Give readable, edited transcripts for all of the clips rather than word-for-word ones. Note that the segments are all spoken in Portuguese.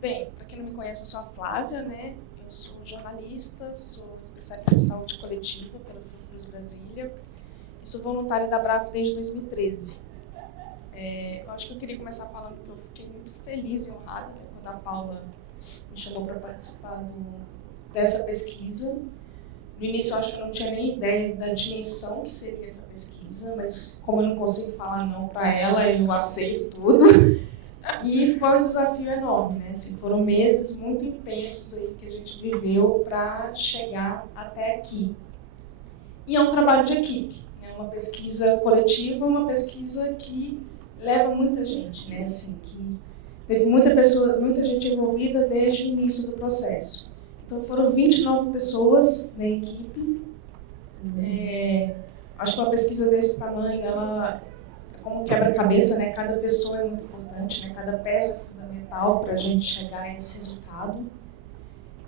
Bem, para quem não me conhece, eu sou a Flávia, né? Eu sou jornalista, sou especialista em saúde coletiva pela Fiocruz Brasília e sou voluntária da Bravo desde 2013. Eu acho que eu queria começar falando que eu fiquei muito feliz e honrada, né, quando a Paula me chamou para participar dessa pesquisa. No início, eu acho que eu não tinha nem ideia da dimensão que seria essa pesquisa, mas como eu não consigo falar não para ela, eu aceito tudo. E foi um desafio enorme, né? Assim, foram meses muito intensos aí que a gente viveu para chegar até aqui. E é um trabalho de equipe, né? Uma pesquisa coletiva, uma pesquisa que leva muita gente, né? Assim, que teve muita gente envolvida desde o início do processo. Então foram 29 pessoas na equipe. Acho que uma pesquisa desse tamanho, ela é como um quebra-cabeça, né? Cada pessoa é muito importante, né? Cada peça é fundamental para a gente chegar a esse resultado.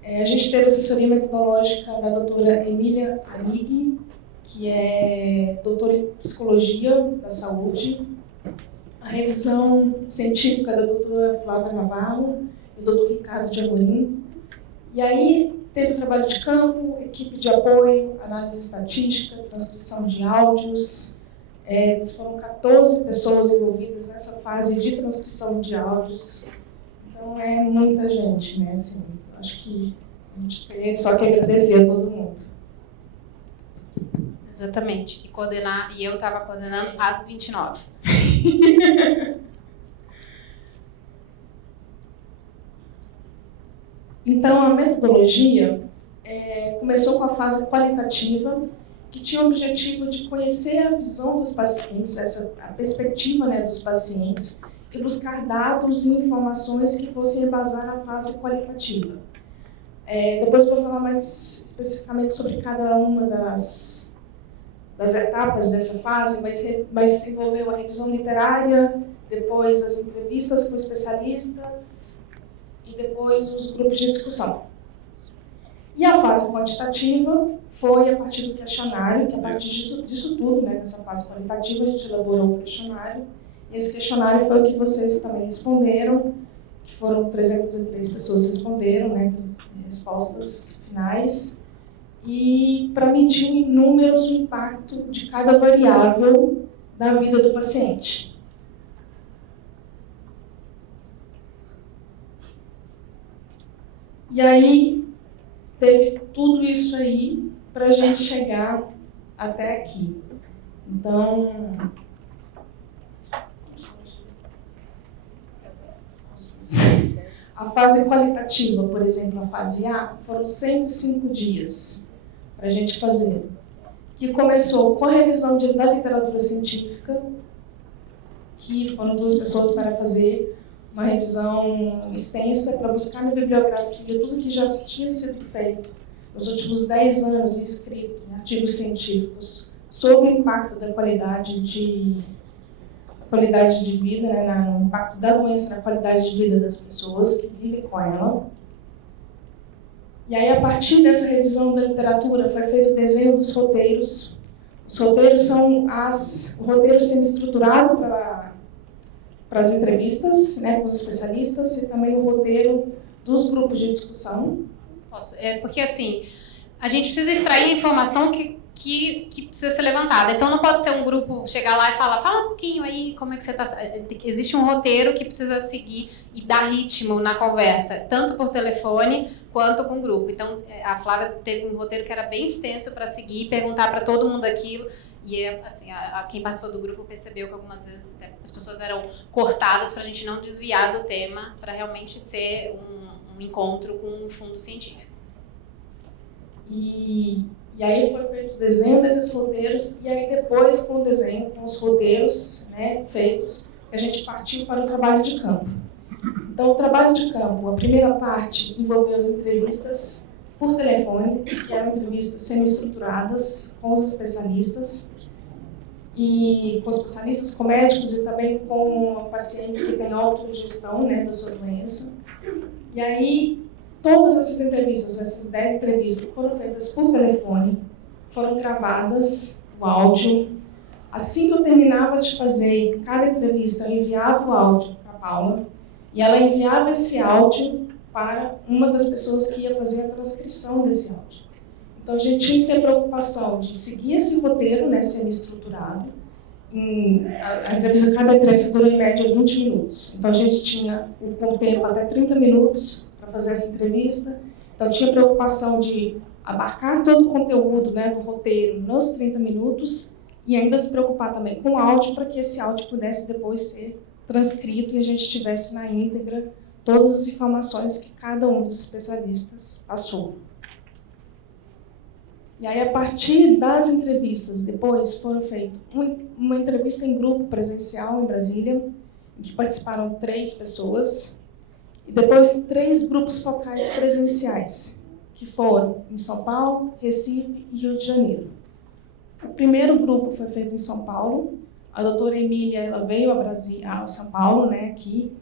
A gente teve assessoria metodológica da doutora Emília Arig, que é doutora em psicologia da saúde, a revisão científica da doutora Flávia Navarro e do doutor Ricardo de Amorim. E aí teve trabalho de campo, equipe de apoio, análise estatística, transcrição de áudios. Foram 14 pessoas envolvidas nessa fase de transcrição de áudios. Então é muita gente, né? Assim, acho que a gente tem só que agradecer a todo mundo. Exatamente. E eu estava coordenando as 29. Então, a metodologia começou com a fase qualitativa, que tinha o objetivo de conhecer a visão dos pacientes, a perspectiva, né, dos pacientes, e buscar dados e informações que fossem embasar na fase qualitativa. Depois eu vou falar mais especificamente sobre cada uma das etapas dessa fase, mas envolveu a revisão literária, depois as entrevistas com especialistas e depois os grupos de discussão. E a fase quantitativa foi a partir do questionário, que a partir disso tudo, né, dessa fase qualitativa, a gente elaborou o questionário, e esse questionário foi o que vocês também responderam, que foram 303 pessoas responderam, né, respostas finais, e para medir em números o impacto de cada variável da vida do paciente. E aí, teve tudo isso aí para a gente chegar até aqui. Então, a fase qualitativa, por exemplo, a fase A, foram 105 dias para a gente fazer, que começou com a revisão da literatura científica, que foram 2 pessoas para fazer uma revisão extensa para buscar na bibliografia tudo que já tinha sido feito nos últimos 10 anos e escrito em artigos científicos sobre o impacto da qualidade de vida, né, o impacto da doença na qualidade de vida das pessoas que vivem com ela. E aí, a partir dessa revisão da literatura, foi feito o desenho dos roteiros. Os roteiros são o roteiro semi-estruturado para as entrevistas, né, com os especialistas, e também o roteiro dos grupos de discussão. Posso? Porque, assim, a gente precisa extrair a informação que precisa ser levantada. Então, não pode ser um grupo chegar lá e falar, fala um pouquinho aí, como é que você está... Existe um roteiro que precisa seguir e dar ritmo na conversa, tanto por telefone quanto com o grupo. Então, a Flávia teve um roteiro que era bem extenso para seguir, perguntar para todo mundo aquilo. E, assim, quem participou do grupo percebeu que algumas vezes as pessoas eram cortadas para a gente não desviar do tema, para realmente ser um encontro com um fundo científico. E aí foi feito o desenho desses roteiros, e aí depois, com o desenho, com os roteiros, né, feitos, a gente partiu para o trabalho de campo. Então, o trabalho de campo, a primeira parte envolveu as entrevistas por telefone, que eram entrevistas semi-estruturadas com os especialistas, com médicos e também com pacientes que têm autogestão, né, da sua doença. E aí, todas essas entrevistas, essas 10 entrevistas, foram feitas por telefone, foram gravadas, o áudio. Assim que eu terminava de fazer cada entrevista, eu enviava o áudio para a Paula, E ela enviava esse áudio para uma das pessoas que ia fazer a transcrição desse áudio. Então, a gente tinha que ter preocupação de seguir esse roteiro, né, semi-estruturado. Cada entrevista durou, em média, 20 minutos. Então, a gente tinha com tempo até 30 minutos para fazer essa entrevista. Então, tinha preocupação de abarcar todo o conteúdo, né, do roteiro nos 30 minutos e ainda se preocupar também com o áudio para que esse áudio pudesse depois ser transcrito e a gente tivesse na íntegra todas as informações que cada um dos especialistas passou. E aí, a partir das entrevistas, depois foram feitas uma entrevista em grupo presencial em Brasília, em que participaram 3 pessoas, e depois 3 grupos focais presenciais, que foram em São Paulo, Recife e Rio de Janeiro. O primeiro grupo foi feito em São Paulo. A doutora Emília, ela veio a São Paulo, né, aqui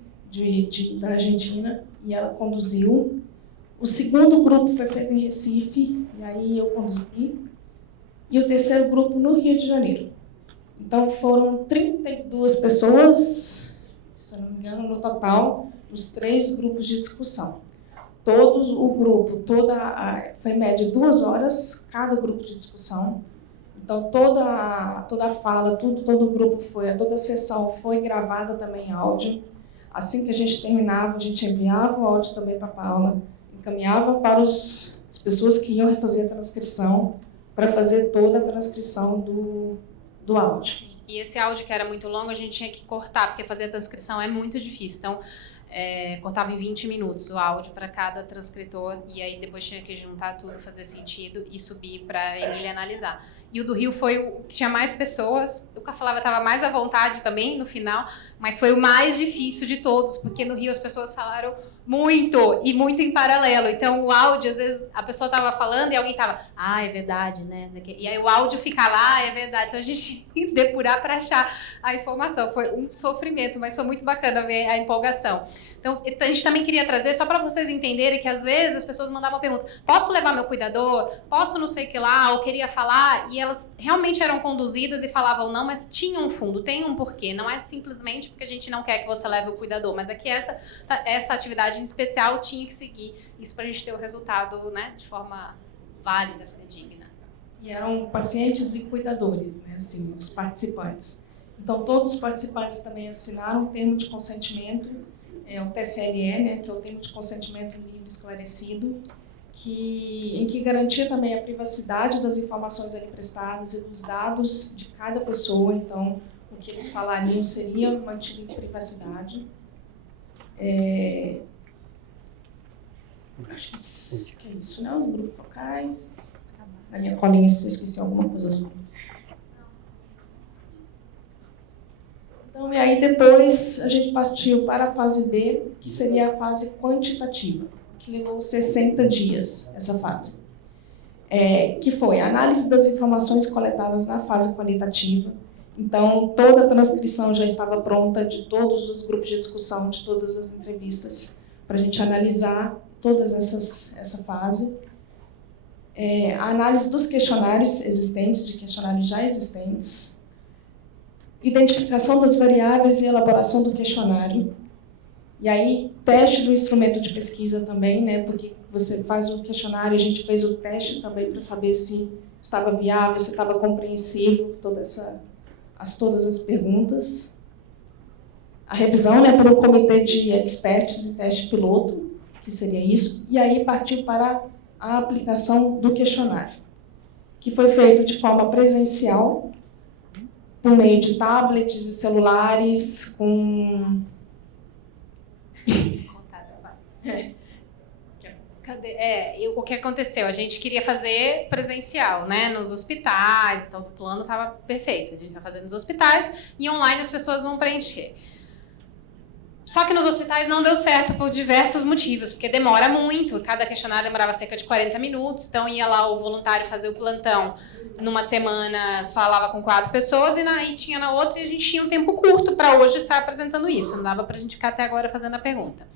da Argentina, e ela conduziu. O segundo grupo foi feito em Recife, e aí eu conduzi. E o terceiro grupo no Rio de Janeiro. Então, foram 32 pessoas, se eu não me engano, no total, nos 3 grupos de discussão. Foi em média 2 horas, cada grupo de discussão. Então, toda a fala, todo o grupo toda a sessão foi gravada também em áudio. Assim que a gente terminava, a gente enviava o áudio também para a Paula, encaminhava para as pessoas que iam refazer a transcrição, para fazer toda a transcrição do áudio. E esse áudio que era muito longo, a gente tinha que cortar, porque fazer a transcrição é muito difícil. Então, cortava em 20 minutos o áudio para cada transcritor, e aí depois tinha que juntar tudo, fazer sentido e subir para a Emília analisar. E o do Rio foi o que tinha mais pessoas. O que a Flávia estava mais à vontade também no final, mas foi o mais difícil de todos, porque no Rio as pessoas falaram muito e muito em paralelo. Então o áudio, às vezes a pessoa estava falando e alguém estava, é verdade, né? E aí o áudio ficava, é verdade. Então a gente tinha que depurar para achar a informação. Foi um sofrimento, mas foi muito bacana ver a empolgação. Então a gente também queria trazer, só para vocês entenderem que às vezes as pessoas mandavam pergunta, posso levar meu cuidador? Posso não sei o que lá? Ou queria falar? E elas realmente eram conduzidas e falavam não, mas tinha um fundo, tem um porquê. Não é simplesmente porque a gente não quer que você leve o cuidador, mas é que essa atividade em especial tinha que seguir isso para a gente ter o resultado, né, de forma válida, digna. E eram pacientes e cuidadores, né, assim, os participantes. Então, todos os participantes também assinaram um termo de consentimento, o TSLE, né, que é o termo de consentimento livre e esclarecido, em que garantia também a privacidade das informações ali prestadas e dos dados de cada pessoa. Então, o que eles falariam seria mantido em privacidade. Acho que é isso, né? Os grupos focais. Na minha colinha, se eu esqueci alguma coisa azul. Então, e aí depois a gente partiu para a fase B, que seria a fase quantitativa, que levou 60 dias, essa fase. Que foi a análise das informações coletadas na fase qualitativa. Então, toda a transcrição já estava pronta de todos os grupos de discussão, de todas as entrevistas, para a gente analisar todas essa fase. A análise dos questionários existentes, de questionários já existentes, identificação das variáveis e elaboração do questionário. E aí, teste do instrumento de pesquisa também, né, porque você faz o questionário, a gente fez o teste também para saber se estava viável, se estava compreensivo, todas as perguntas. A revisão, né, por um comitê de experts e teste piloto, que seria isso, e aí partiu para a aplicação do questionário, que foi feito de forma presencial, por meio de tablets e celulares, com... O que aconteceu? A gente queria fazer presencial, né, nos hospitais, então o plano estava perfeito. A gente vai fazer nos hospitais e online as pessoas vão preencher. Só que nos hospitais não deu certo por diversos motivos, porque demora muito, cada questionário demorava cerca de 40 minutos, então ia lá o voluntário fazer o plantão, numa semana falava com 4 pessoas, e aí tinha na outra, e a gente tinha um tempo curto para hoje estar apresentando isso, não dava para a gente ficar até agora fazendo a pergunta.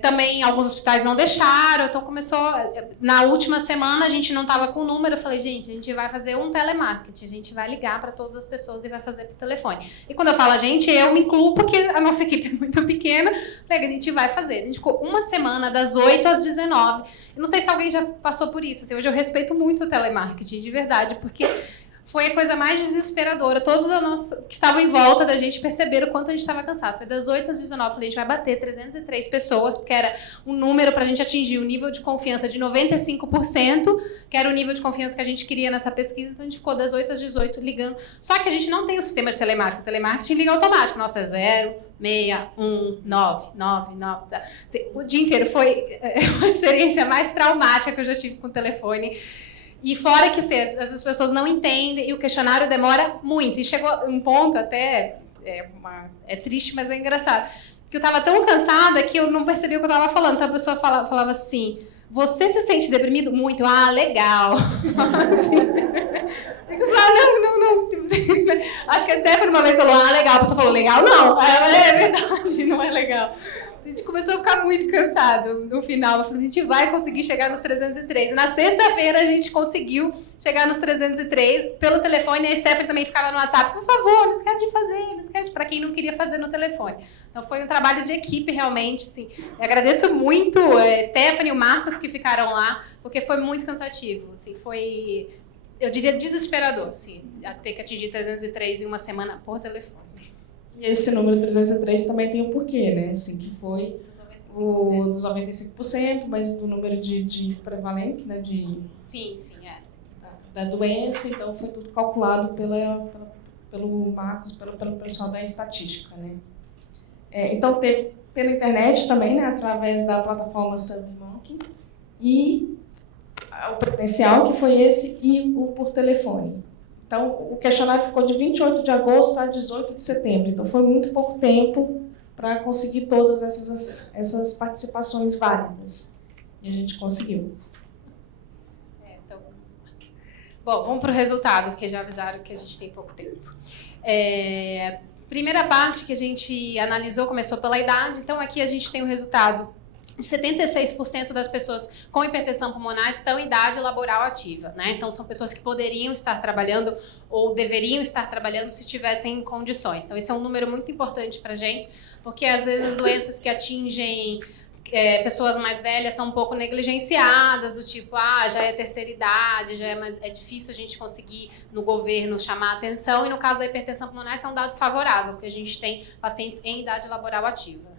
Também alguns hospitais não deixaram, então começou... Na última semana a gente não estava com o número, eu falei, gente, a gente vai fazer um telemarketing, a gente vai ligar para todas as pessoas e vai fazer por telefone. E quando eu falo a gente, eu me incluo porque a nossa equipe é muito pequena, a gente vai fazer. A gente ficou uma semana, das 8 às 19. Eu não sei se alguém já passou por isso, assim, hoje eu respeito muito o telemarketing, de verdade, porque... Foi a coisa mais desesperadora. Todos que estavam em volta da gente perceberam o quanto a gente estava cansado. Foi das 8 às 19. Eu falei, a gente vai bater 303 pessoas, porque era um número para a gente atingir o nível de confiança de 95%, que era o nível de confiança que a gente queria nessa pesquisa. Então, a gente ficou das 8 às 18 ligando. Só que a gente não tem o sistema de telemarketing. O telemarketing liga automático. Nossa, é 0, 6, 1, 9, 9, 9. Tá. O dia inteiro foi uma experiência mais traumática que eu já tive com o telefone. E fora que as pessoas não entendem e o questionário demora muito. E chegou um ponto até, é triste, mas é engraçado, que eu estava tão cansada que eu não percebi o que eu estava falando. Então a pessoa falava assim, você se sente deprimido? Muito. Ah, legal. Assim, eu falava, não. Acho que a Stephanie uma vez falou, ah, legal. A pessoa falou, legal não. É verdade, não é legal. A gente começou a ficar muito cansado no final. Eu falei, a gente vai conseguir chegar nos 303. E na sexta-feira a gente conseguiu chegar nos 303 pelo telefone. E a Stephanie também ficava no WhatsApp. Por favor, não esquece de fazer, não esquece, para quem não queria fazer no telefone. Então foi um trabalho de equipe realmente. Assim. Eu agradeço muito a Stephanie e o Marcos que ficaram lá, porque foi muito cansativo. Assim, foi, eu diria, desesperador. Assim, a ter que atingir 303 em uma semana por telefone. E esse número 303 também tem um porquê, né? Assim, que foi o dos 95%, mas do número de prevalentes, né? Sim, é. Da doença, então foi tudo calculado pelo Marcos, pelo pessoal da estatística, né? Então teve pela internet também, né? Através da plataforma SurveyMonkey, e o potencial que foi esse, e o por telefone. Então, o questionário ficou de 28 de agosto a 18 de setembro. Então, foi muito pouco tempo para conseguir todas essas participações válidas. E a gente conseguiu. Então... Bom, vamos para o resultado, porque já avisaram que a gente tem pouco tempo. Primeira parte que a gente analisou começou pela idade. Então, aqui a gente tem o resultado. 76% das pessoas com hipertensão pulmonar estão em idade laboral ativa, né? Então, são pessoas que poderiam estar trabalhando ou deveriam estar trabalhando se tivessem condições. Então, esse é um número muito importante para a gente, porque às vezes as doenças que atingem pessoas mais velhas são um pouco negligenciadas, do tipo, já é terceira idade, já é difícil a gente conseguir no governo chamar a atenção, e no caso da hipertensão pulmonar, esse é um dado favorável, porque a gente tem pacientes em idade laboral ativa.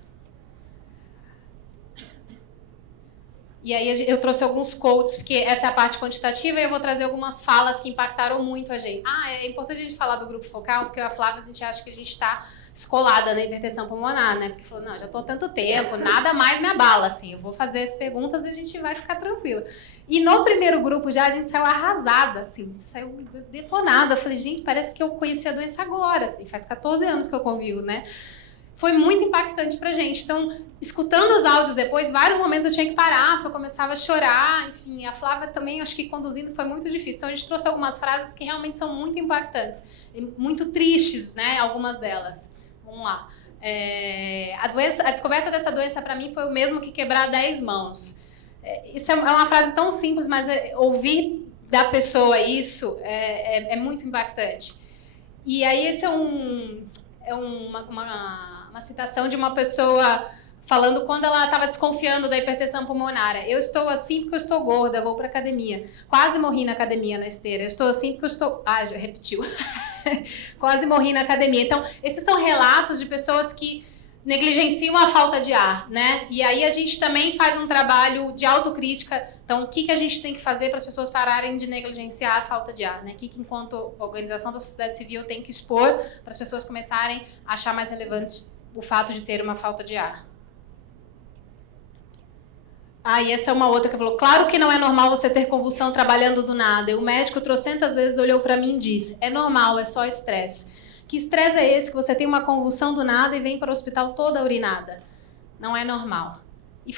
E aí eu trouxe alguns quotes, porque essa é a parte quantitativa, e eu vou trazer algumas falas que impactaram muito a gente. É importante a gente falar do grupo focal, porque a Flávia, a gente acha que a gente está escolada na hipertensão pulmonar, né? Porque falou, não, já estou há tanto tempo, nada mais me abala, assim, eu vou fazer as perguntas e a gente vai ficar tranquila. E no primeiro grupo já a gente saiu arrasada, assim, saiu detonada. Eu falei, gente, parece que eu conheci a doença agora, assim, faz 14 anos que eu convivo, né? Foi muito impactante pra gente. Então, escutando os áudios depois, vários momentos eu tinha que parar, porque eu começava a chorar. Enfim, a Flávia também, acho que conduzindo foi muito difícil. Então, a gente trouxe algumas frases que realmente são muito impactantes. E muito tristes, né? Algumas delas. Vamos lá. A descoberta dessa doença, pra mim, foi o mesmo que quebrar 10 mãos. Isso é uma frase tão simples, mas ouvir da pessoa isso é muito impactante. E aí, esse é uma citação de uma pessoa falando quando ela estava desconfiando da hipertensão pulmonar. Eu estou assim porque eu estou gorda, vou para academia. Quase morri na academia, na esteira. Eu estou assim porque eu estou... já repetiu. Quase morri na academia. Então, esses são relatos de pessoas que negligenciam a falta de ar, né? E aí a gente também faz um trabalho de autocrítica. Então, o que a gente tem que fazer para as pessoas pararem de negligenciar a falta de ar, né? O que enquanto organização da sociedade civil, tem que expor para as pessoas começarem a achar mais relevante o fato de ter uma falta de ar. E essa é uma outra que falou, claro que não é normal você ter convulsão trabalhando do nada. E o médico trocentas vezes olhou para mim e disse, é normal, é só estresse. Que estresse é esse que você tem uma convulsão do nada e vem para o hospital toda urinada? Não é normal. E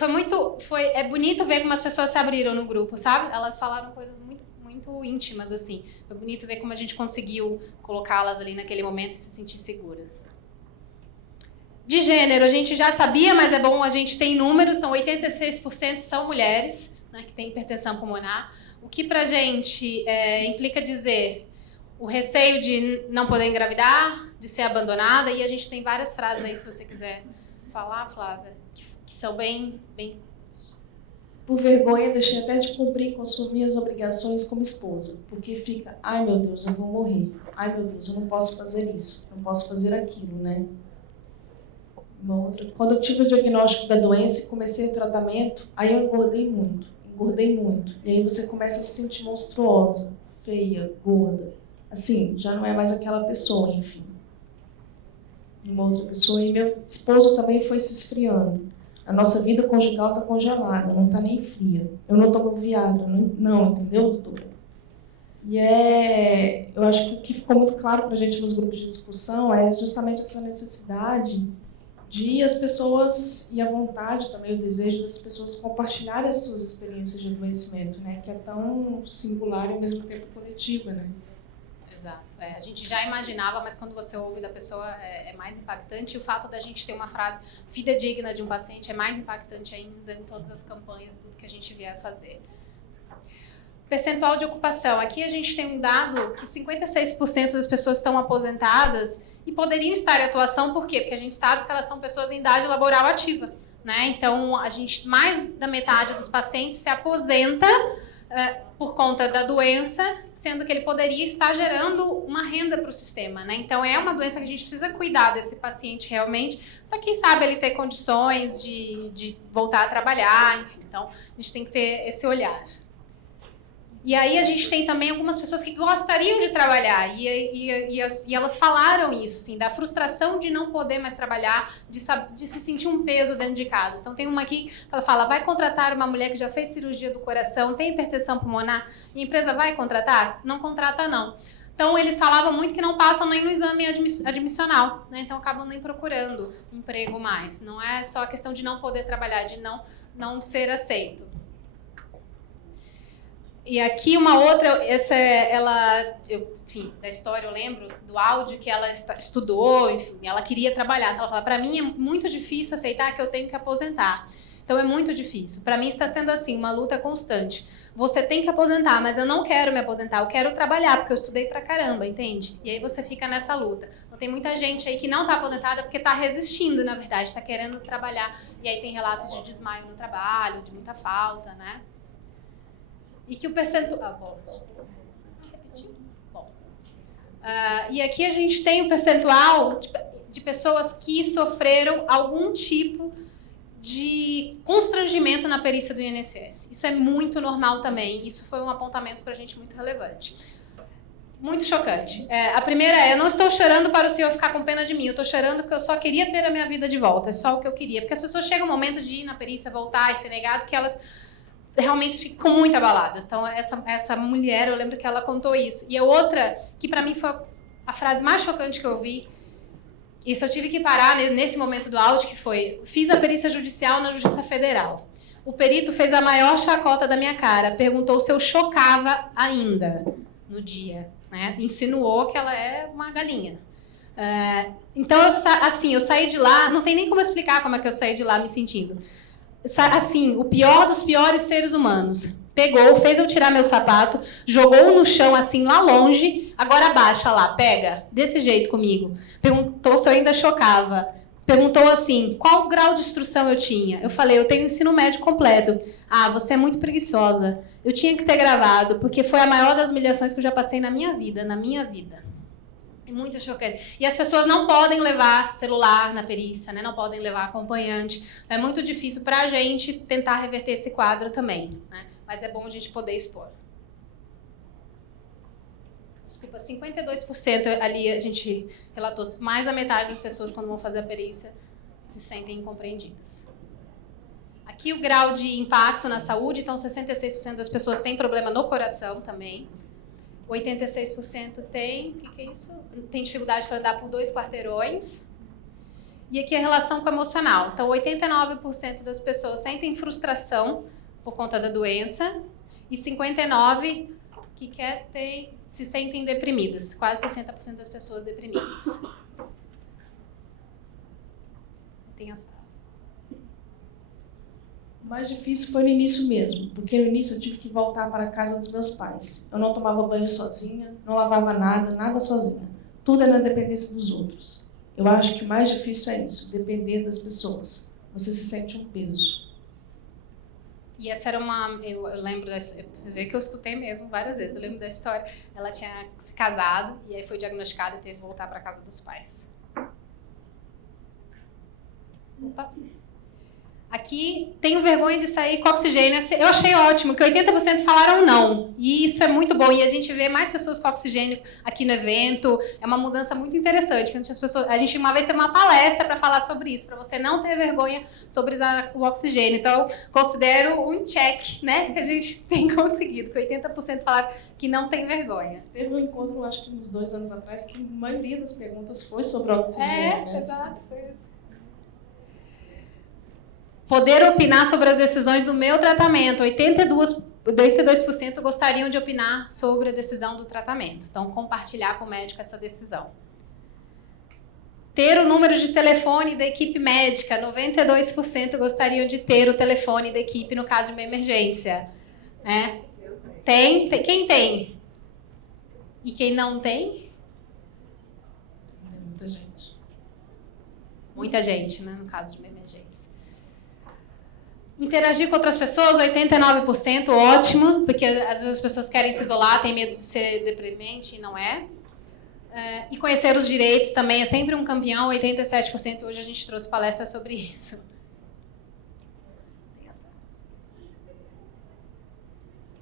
é bonito ver como as pessoas se abriram no grupo, sabe? Elas falaram coisas muito, muito íntimas, assim. Foi bonito ver como a gente conseguiu colocá-las ali naquele momento e se sentir seguras. De gênero, a gente já sabia, mas é bom a gente ter números. Então, 86% são mulheres, né, que têm hipertensão pulmonar. O que pra gente implica dizer o receio de não poder engravidar, de ser abandonada, e a gente tem várias frases aí, se você quiser falar, Flávia, que são bem... Por vergonha, deixei até de cumprir com as minhas obrigações como esposa, porque fica, ai meu Deus, eu vou morrer, ai meu Deus, eu não posso fazer isso, não posso fazer aquilo, né? Uma outra, quando eu tive o diagnóstico da doença e comecei o tratamento, aí eu engordei muito, e aí você começa a se sentir monstruosa, feia, gorda, assim, já não é mais aquela pessoa, enfim. Uma outra pessoa, e meu esposo também foi se esfriando. A nossa vida conjugal está congelada, não está nem fria. Eu não tomo Viagra, não, entendeu, doutora? E eu acho que o que ficou muito claro para a gente nos grupos de discussão é justamente essa necessidade de as pessoas, e a vontade também, o desejo das pessoas compartilharem as suas experiências de adoecimento, né? Que é tão singular e ao mesmo tempo coletiva, né? Exato. A gente já imaginava, mas quando você ouve da pessoa é mais impactante. E o fato da gente ter uma frase fidedigna de um paciente é mais impactante ainda em todas as campanhas, tudo que a gente vier fazer. Percentual de ocupação. Aqui a gente tem um dado que 56% das pessoas estão aposentadas e poderiam estar em atuação. Por quê? Porque a gente sabe que elas são pessoas em idade laboral ativa, né? Então, mais da metade dos pacientes se aposenta por conta da doença, sendo que ele poderia estar gerando uma renda para o sistema, né? Então, é uma doença que a gente precisa cuidar desse paciente realmente, para quem sabe ele ter condições de voltar a trabalhar, enfim. Então, a gente tem que ter esse olhar. E aí a gente tem também algumas pessoas que gostariam de trabalhar e elas falaram isso, assim, da frustração de não poder mais trabalhar, de se sentir um peso dentro de casa. Então tem uma aqui que ela fala, vai contratar uma mulher que já fez cirurgia do coração, tem hipertensão pulmonar, e a empresa vai contratar? Não contrata não. Então eles falavam muito que não passam nem no exame admissional, né? Então acabam nem procurando emprego mais. Não é só a questão de não poder trabalhar, de não ser aceito. E aqui uma outra, enfim, da história eu lembro do áudio que ela estudou, enfim, ela queria trabalhar. Então ela fala, para mim é muito difícil aceitar que eu tenho que aposentar. Então é muito difícil. Para mim está sendo assim, uma luta constante. Você tem que aposentar, mas eu não quero me aposentar, eu quero trabalhar, porque eu estudei pra caramba, entende? E aí você fica nessa luta. Então tem muita gente aí que não está aposentada porque está resistindo, na verdade, está querendo trabalhar. E aí tem relatos de desmaio no trabalho, de muita falta, né? E que o percentual... e aqui a gente tem o percentual de pessoas que sofreram algum tipo de constrangimento na perícia do INSS. Isso é muito normal também. Isso foi um apontamento para a gente muito relevante. Muito chocante. A primeira eu não estou chorando para o senhor ficar com pena de mim. Eu estou chorando porque eu só queria ter a minha vida de volta. É só o que eu queria. Porque as pessoas chegam um momento de ir na perícia, voltar e ser negado, que elas... realmente ficam muito abaladas. Então, essa mulher, eu lembro que ela contou isso. E a outra, que para mim foi a frase mais chocante que eu ouvi, isso eu tive que parar nesse momento do áudio, que foi, fiz a perícia judicial na Justiça Federal. O perito fez a maior chacota da minha cara, perguntou se eu chocava ainda no dia, né? Insinuou que ela é uma galinha. Então, eu saí de lá, não tem nem como explicar como é que eu saí de lá me sentindo. Assim, o pior dos piores seres humanos. Pegou, fez eu tirar meu sapato, jogou no chão, assim, lá longe. Agora abaixa lá, pega. Desse jeito comigo. Perguntou se eu ainda chocava. Perguntou assim, qual grau de instrução eu tinha. Eu falei, eu tenho ensino médio completo. Ah, você é muito preguiçosa. Eu tinha que ter gravado, porque foi a maior das humilhações que eu já passei na minha vida. Muito chocante. E as pessoas não podem levar celular na perícia, né? Não podem levar acompanhante. É muito difícil para a gente tentar reverter esse quadro também, né? Mas é bom a gente poder expor. Desculpa, 52% ali a gente relatou, mais da metade das pessoas quando vão fazer a perícia se sentem incompreendidas. Aqui o grau de impacto na saúde, então 66% das pessoas têm problema no coração também. 86% tem, o que é isso? Tem dificuldade para andar por 2 quarteirões. E aqui a relação com o emocional. Então, 89% das pessoas sentem frustração por conta da doença e 59% se sentem deprimidas. Quase 60% das pessoas deprimidas. tem as frases. O mais difícil foi no início mesmo, porque no início eu tive que voltar para a casa dos meus pais. Eu não tomava banho sozinha, não lavava nada sozinha. Tudo é na dependência dos outros. Eu acho que o mais difícil é isso, depender das pessoas. Você se sente um peso. E essa era eu lembro dessa, você vê que eu escutei mesmo várias vezes, eu lembro da história, ela tinha se casado e aí foi diagnosticada e teve que voltar para a casa dos pais. Opa. Aqui, tenho vergonha de sair com oxigênio. Eu achei ótimo, que 80% falaram não. E isso é muito bom. E a gente vê mais pessoas com oxigênio aqui no evento. É uma mudança muito interessante. A gente uma vez teve uma palestra para falar sobre isso, para você não ter vergonha sobre usar o oxigênio. Então, considero um check, né, que a gente tem conseguido, que 80% falaram que não tem vergonha. Teve um encontro, acho que uns 2 anos atrás, que a maioria das perguntas foi sobre o oxigênio. Né? Exato, foi isso. Poder opinar sobre as decisões do meu tratamento. 82% gostariam de opinar sobre a decisão do tratamento. Então, compartilhar com o médico essa decisão. Ter o número de telefone da equipe médica. 92% gostariam de ter o telefone da equipe no caso de uma emergência. Né? Tem? Quem tem? E quem não tem? Tem muita gente. Muita gente, né, no caso de uma emergência. Interagir com outras pessoas, 89%, ótimo, porque às vezes as pessoas querem se isolar, têm medo de ser deprimente e não é. E conhecer os direitos também é sempre um campeão, 87%. Hoje a gente trouxe palestra sobre isso.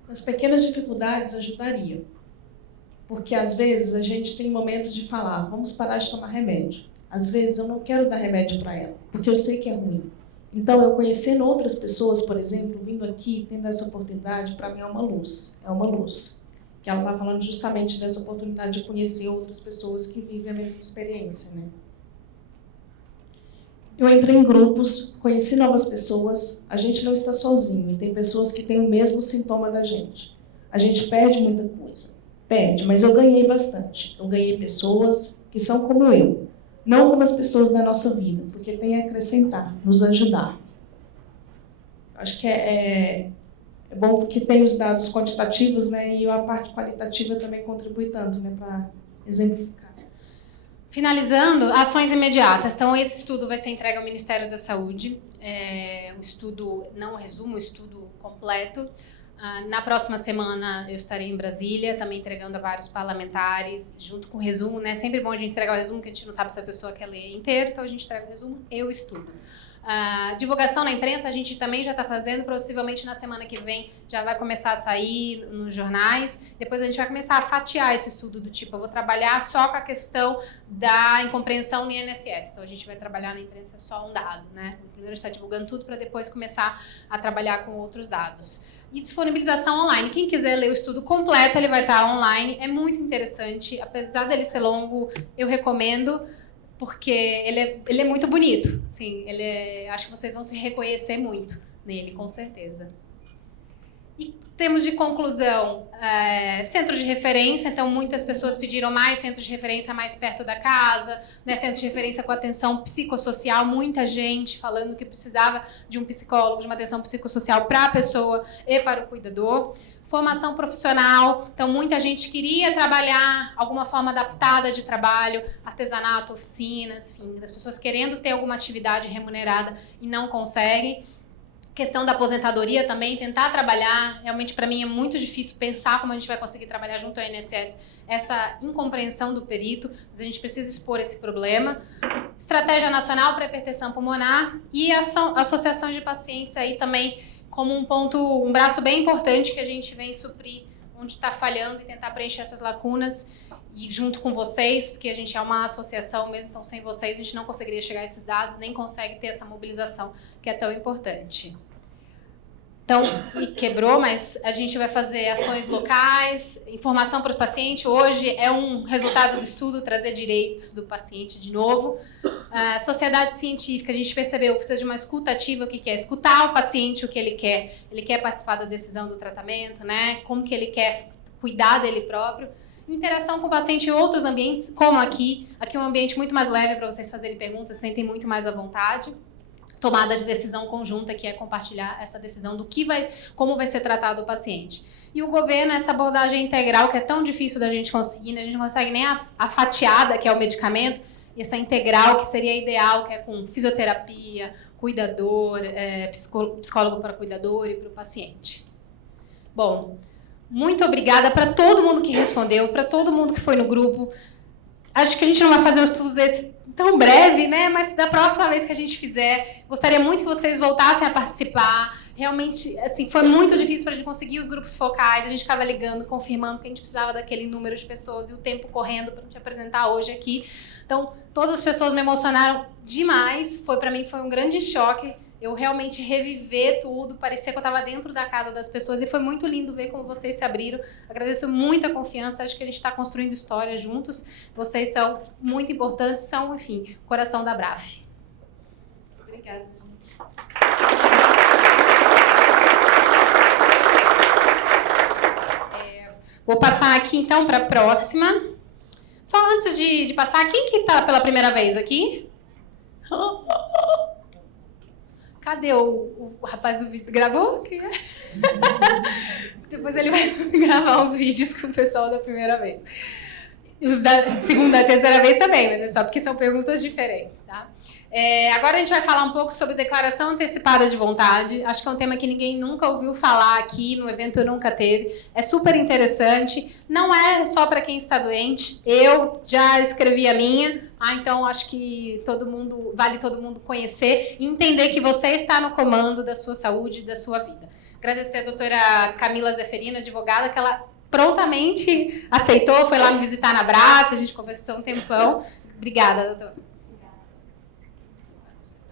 As pequenas dificuldades ajudariam. Porque às vezes a gente tem momentos de falar, vamos parar de tomar remédio. Às vezes eu não quero dar remédio para ela, porque eu sei que é ruim. Então, eu conhecendo outras pessoas, por exemplo, vindo aqui, tendo essa oportunidade, para mim é uma luz. É uma luz. Que ela está falando justamente dessa oportunidade de conhecer outras pessoas que vivem a mesma experiência. Né? Eu entrei em grupos, conheci novas pessoas. A gente não está sozinho. E tem pessoas que têm o mesmo sintoma da gente. A gente perde muita coisa. Perde, mas eu ganhei bastante. Eu ganhei pessoas que são como eu. Não como as pessoas da nossa vida, porque tem a acrescentar, nos ajudar. Acho que é bom porque tem os dados quantitativos, né, e a parte qualitativa também contribui tanto, né, para exemplificar. Finalizando, ações imediatas. Então, esse estudo vai ser entregue ao Ministério da Saúde. Um estudo, não um resumo, um estudo completo. Na próxima semana eu estarei em Brasília, também entregando a vários parlamentares, junto com o resumo, né? Sempre bom a gente entregar o resumo, que a gente não sabe se a pessoa quer ler inteiro, então a gente entrega o resumo e o estudo. Divulgação na imprensa, a gente também já está fazendo, possivelmente na semana que vem já vai começar a sair nos jornais. Depois a gente vai começar a fatiar esse estudo do tipo, eu vou trabalhar só com a questão da incompreensão no INSS. Então a gente vai trabalhar na imprensa só um dado, né? Primeiro está divulgando tudo para depois começar a trabalhar com outros dados. E disponibilização online. Quem quiser ler o estudo completo, ele vai estar online. É muito interessante. Apesar dele ser longo, eu recomendo, porque ele é muito bonito. Assim, acho que vocês vão se reconhecer muito nele, com certeza. E temos de conclusão, centros de referência. Então, muitas pessoas pediram mais centros de referência mais perto da casa, né? Centros de referência com atenção psicossocial. Muita gente falando que precisava de um psicólogo, de uma atenção psicossocial para a pessoa e para o cuidador. Formação profissional. Então, muita gente queria trabalhar alguma forma adaptada de trabalho, artesanato, oficinas, enfim, das pessoas querendo ter alguma atividade remunerada e não conseguem. Questão da aposentadoria também, tentar trabalhar. Realmente, para mim, é muito difícil pensar como a gente vai conseguir trabalhar junto ao INSS essa incompreensão do perito, mas a gente precisa expor esse problema. Estratégia Nacional para Hipertensão Pulmonar e a Associação de Pacientes aí também como um braço bem importante que a gente vem suprir onde está falhando e tentar preencher essas lacunas e junto com vocês, porque a gente é uma associação mesmo, então sem vocês a gente não conseguiria chegar a esses dados, nem consegue ter essa mobilização que é tão importante. Então, quebrou, mas a gente vai fazer ações locais, informação para o paciente. Hoje é um resultado do estudo, trazer direitos do paciente de novo. Sociedade científica, a gente percebeu que precisa de uma escuta ativa, o que é? Escutar o paciente, o que ele quer. Ele quer participar da decisão do tratamento, né? Como que ele quer cuidar dele próprio. Interação com o paciente em outros ambientes, como aqui. Aqui é um ambiente muito mais leve para vocês fazerem perguntas, se sentem muito mais à vontade. Tomada de decisão conjunta, que é compartilhar essa decisão do como vai ser tratado o paciente. E o governo, essa abordagem integral, que é tão difícil da gente conseguir, né? A gente não consegue nem a fatiada, que é o medicamento, e essa integral, que seria ideal, que é com fisioterapia, cuidador, psicólogo para cuidador e para o paciente. Bom, muito obrigada para todo mundo que respondeu, para todo mundo que foi no grupo. Acho que a gente não vai fazer um estudo desse tão breve, né? Mas da próxima vez que a gente fizer, gostaria muito que vocês voltassem a participar. Realmente, assim, foi muito difícil para a gente conseguir os grupos focais. A gente ficava ligando, confirmando que a gente precisava daquele número de pessoas e o tempo correndo para a gente apresentar hoje aqui. Então, todas as pessoas me emocionaram demais. Para mim, foi um grande choque. Eu realmente reviver tudo, parecia que eu estava dentro da casa das pessoas e foi muito lindo ver como vocês se abriram. Agradeço muito a confiança, acho que a gente está construindo histórias juntos. Vocês são muito importantes, são, enfim, o coração da BRAF. Obrigada, gente. Vou passar aqui, então, para a próxima. Só antes de passar, quem que está pela primeira vez aqui? Cadê o rapaz do vídeo? Gravou? Depois ele vai gravar uns vídeos com o pessoal da primeira vez. Os da segunda e terceira vez também, mas é só porque são perguntas diferentes, tá? Agora a gente vai falar um pouco sobre declaração antecipada de vontade. Acho que é um tema que ninguém nunca ouviu falar aqui, no evento nunca teve. É super interessante. Não é só para quem está doente. Eu já escrevi a minha. Então acho que vale todo mundo conhecer e entender que você está no comando da sua saúde e da sua vida. Agradecer a doutora Camila Zeferino, advogada, que ela prontamente aceitou, foi lá me visitar na BRAF, a gente conversou um tempão. Obrigada, doutora.